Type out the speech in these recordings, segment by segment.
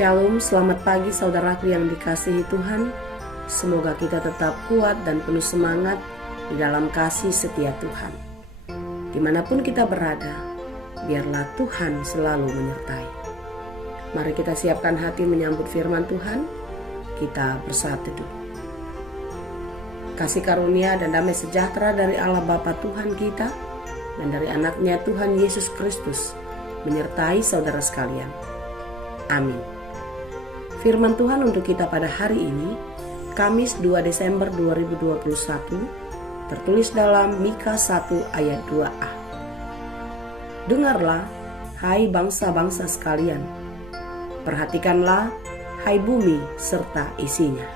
Shalom, selamat pagi saudaraku yang dikasihi Tuhan. Semoga kita tetap kuat dan penuh semangat di dalam kasih setia Tuhan. Dimanapun kita berada, biarlah Tuhan selalu menyertai. Mari kita siapkan hati menyambut firman Tuhan. Kita bersatu teduh. Kasih karunia dan damai sejahtera dari Allah Bapa Tuhan kita dan dari anaknya Tuhan Yesus Kristus menyertai saudara sekalian. Amin. Firman Tuhan untuk kita pada hari ini, Kamis 2 Desember 2021, tertulis dalam Mika 1 ayat 2a. Dengarlah, hai bangsa-bangsa sekalian, perhatikanlah, hai bumi serta isinya.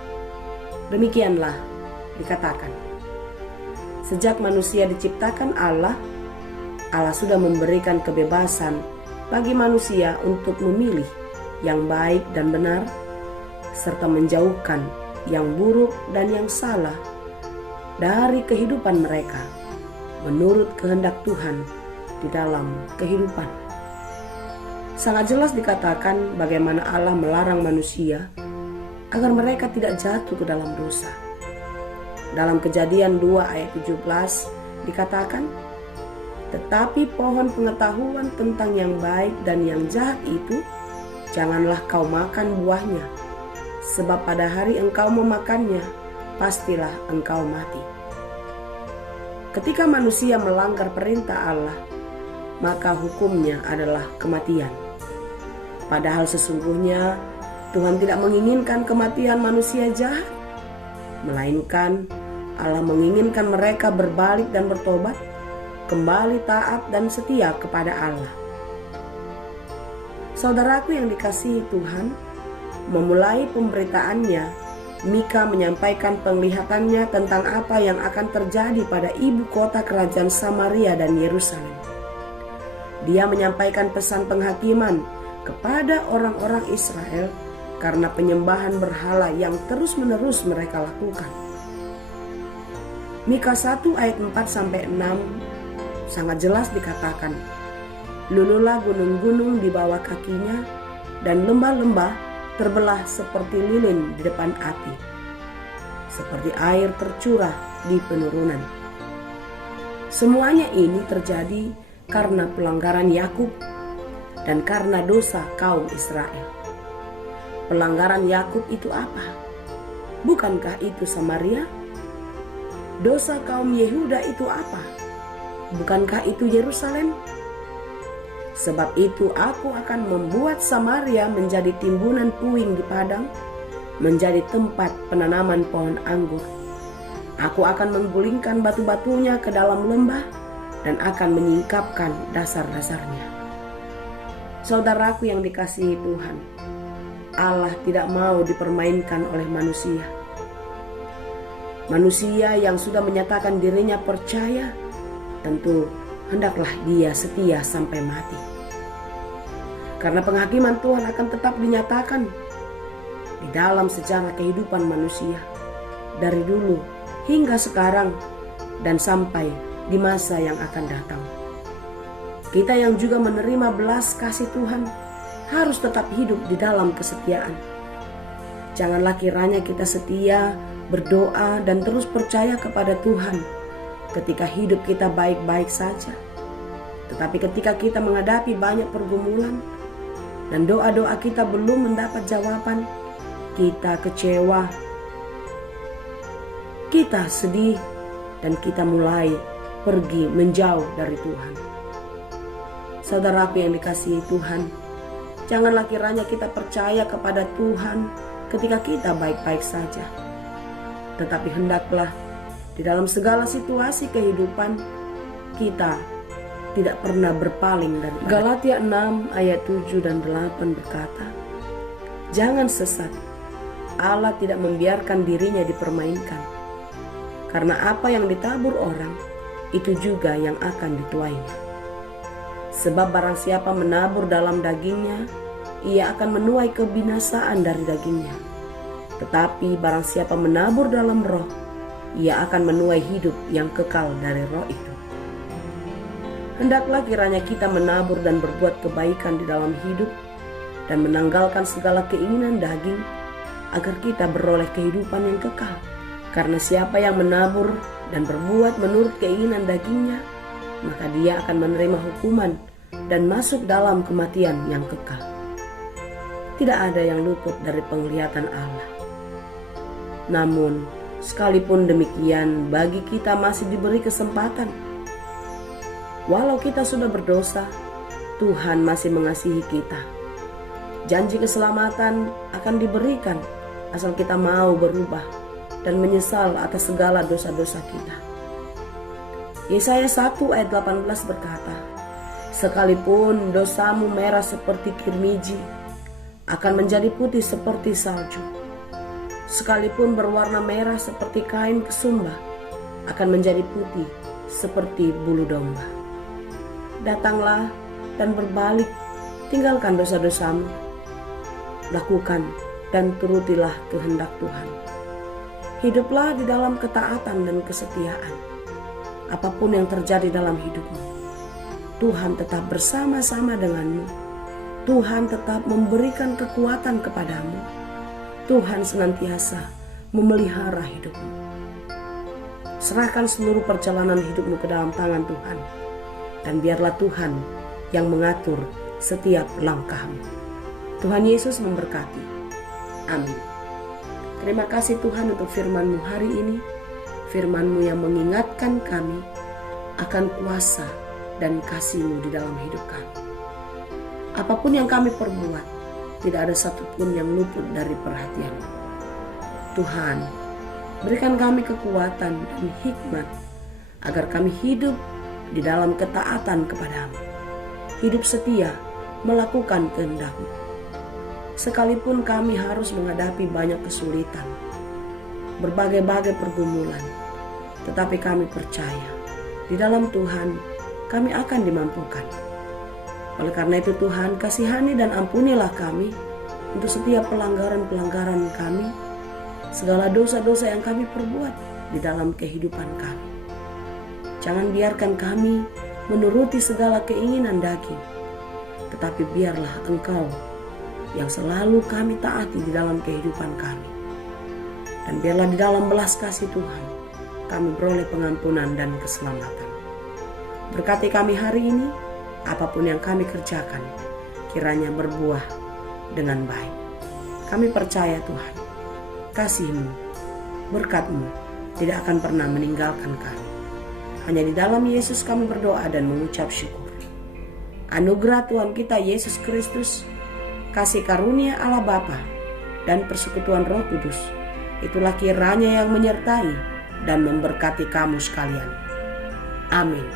Demikianlah dikatakan, sejak manusia diciptakan Allah sudah memberikan kebebasan bagi manusia untuk memilih yang baik dan benar, serta menjauhkan yang buruk dan yang salah dari kehidupan mereka menurut kehendak Tuhan di dalam kehidupan. Sangat jelas dikatakan bagaimana Allah melarang manusia agar mereka tidak jatuh ke dalam dosa. Dalam Kejadian 2 ayat 17 dikatakan, tetapi pohon pengetahuan tentang yang baik dan yang jahat itu janganlah kau makan buahnya, sebab pada hari engkau memakannya, pastilah engkau mati. Ketika manusia melanggar perintah Allah, maka hukumnya adalah kematian. Padahal sesungguhnya Tuhan tidak menginginkan kematian manusia jahat, melainkan Allah menginginkan mereka berbalik dan bertobat, kembali taat dan setia kepada Allah. Saudaraku yang dikasihi Tuhan, memulai pemberitaannya, Mika menyampaikan penglihatannya tentang apa yang akan terjadi pada ibu kota kerajaan Samaria dan Yerusalem. Dia menyampaikan pesan penghakiman kepada orang-orang Israel karena penyembahan berhala yang terus-menerus mereka lakukan. Mika 1 ayat 4-6 sangat jelas dikatakan, lululah gunung-gunung di bawah kakinya, dan lembah-lembah terbelah seperti lilin di depan api, seperti air tercurah di penurunan. Semuanya ini terjadi karena pelanggaran Yakub dan karena dosa kaum Israel. Pelanggaran Yakub itu apa? Bukankah itu Samaria? Dosa kaum Yehuda itu apa? Bukankah itu Yerusalem? Sebab itu aku akan membuat Samaria menjadi timbunan puing di padang, menjadi tempat penanaman pohon anggur. Aku akan menggulingkan batu-batunya ke dalam lembah dan akan menyingkapkan dasar-dasarnya. Saudaraku yang dikasihi Tuhan, Allah tidak mau dipermainkan oleh manusia. Manusia yang sudah menyatakan dirinya percaya, tentu hendaklah dia setia sampai mati. Karena penghakiman Tuhan akan tetap dinyatakan di dalam sejarah kehidupan manusia, dari dulu hingga sekarang dan sampai di masa yang akan datang. Kita yang juga menerima belas kasih Tuhan harus tetap hidup di dalam kesetiaan. Janganlah kiranya kita setia, berdoa dan terus percaya kepada Tuhan ketika hidup kita baik-baik saja. Tetapi ketika kita menghadapi banyak pergumulan dan doa-doa kita belum mendapat jawaban, kita kecewa, kita sedih, dan kita mulai pergi menjauh dari Tuhan. Saudaraku yang dikasihi Tuhan, janganlah kiranya kita percaya kepada Tuhan ketika kita baik-baik saja. Tetapi hendaklah di dalam segala situasi kehidupan kita tidak pernah berpaling dari Galatia 6 ayat 7 dan 8 berkata, jangan sesat, Allah tidak membiarkan dirinya dipermainkan. Karena apa yang ditabur orang, itu juga yang akan dituainya. Sebab barang siapa menabur dalam dagingnya, ia akan menuai kebinasaan dari dagingnya. Tetapi barang siapa menabur dalam roh, ia akan menuai hidup yang kekal dari roh itu. Hendaklah kiranya kita menabur dan berbuat kebaikan di dalam hidup dan menanggalkan segala keinginan daging, agar kita beroleh kehidupan yang kekal. Karena siapa yang menabur dan berbuat menurut keinginan dagingnya, maka dia akan menerima hukuman dan masuk dalam kematian yang kekal. Tidak ada yang luput dari penglihatan Allah. Namun, sekalipun demikian, bagi kita masih diberi kesempatan. Walau kita sudah berdosa, Tuhan masih mengasihi kita. Janji keselamatan akan diberikan asal kita mau berubah dan menyesal atas segala dosa-dosa kita. Yesaya 1 ayat 18 berkata, "Sekalipun dosamu merah seperti kirmiji, akan menjadi putih seperti salju. Sekalipun berwarna merah seperti kain kesumba, akan menjadi putih seperti bulu domba." Datanglah dan berbalik, tinggalkan dosa-dosamu. Lakukan dan turutilah kehendak Tuhan. Hiduplah di dalam ketaatan dan kesetiaan. Apapun yang terjadi dalam hidupmu, Tuhan tetap bersama-sama denganmu. Tuhan tetap memberikan kekuatan kepadamu. Tuhan senantiasa memelihara hidupmu. Serahkan seluruh perjalanan hidupmu ke dalam tangan Tuhan, dan biarlah Tuhan yang mengatur setiap langkahmu. Tuhan Yesus memberkati. Amin. Terima kasih Tuhan untuk firman-Mu hari ini. Firman-Mu yang mengingatkan kami akan kuasa dan kasih-Mu di dalam hidup kami. Apapun yang kami perbuat, tidak ada satupun yang luput dari perhatian-Mu. Tuhan, berikan kami kekuatan dan hikmat agar kami hidup di dalam ketaatan kepada-Mu. Hidup setia melakukan kehendak-Mu. Sekalipun kami harus menghadapi banyak kesulitan, berbagai-bagai pergumulan, tetapi kami percaya di dalam Tuhan kami akan dimampukan. Oleh karena itu Tuhan, kasihani dan ampunilah kami untuk setiap pelanggaran-pelanggaran kami, segala dosa-dosa yang kami perbuat di dalam kehidupan kami. Jangan biarkan kami menuruti segala keinginan daging, tetapi biarlah Engkau yang selalu kami taati di dalam kehidupan kami. Dan biarlah di dalam belas kasih Tuhan, kami beroleh pengampunan dan keselamatan. Berkati kami hari ini, apapun yang kami kerjakan, kiranya berbuah dengan baik. Kami percaya Tuhan, kasih-Mu, berkat-Mu tidak akan pernah meninggalkan kami. Hanya di dalam Yesus kami berdoa dan mengucap syukur. Anugerah Tuhan kita Yesus Kristus, kasih karunia Allah Bapa, dan persekutuan Roh Kudus, itulah kiranya yang menyertai dan memberkati kamu sekalian. Amin.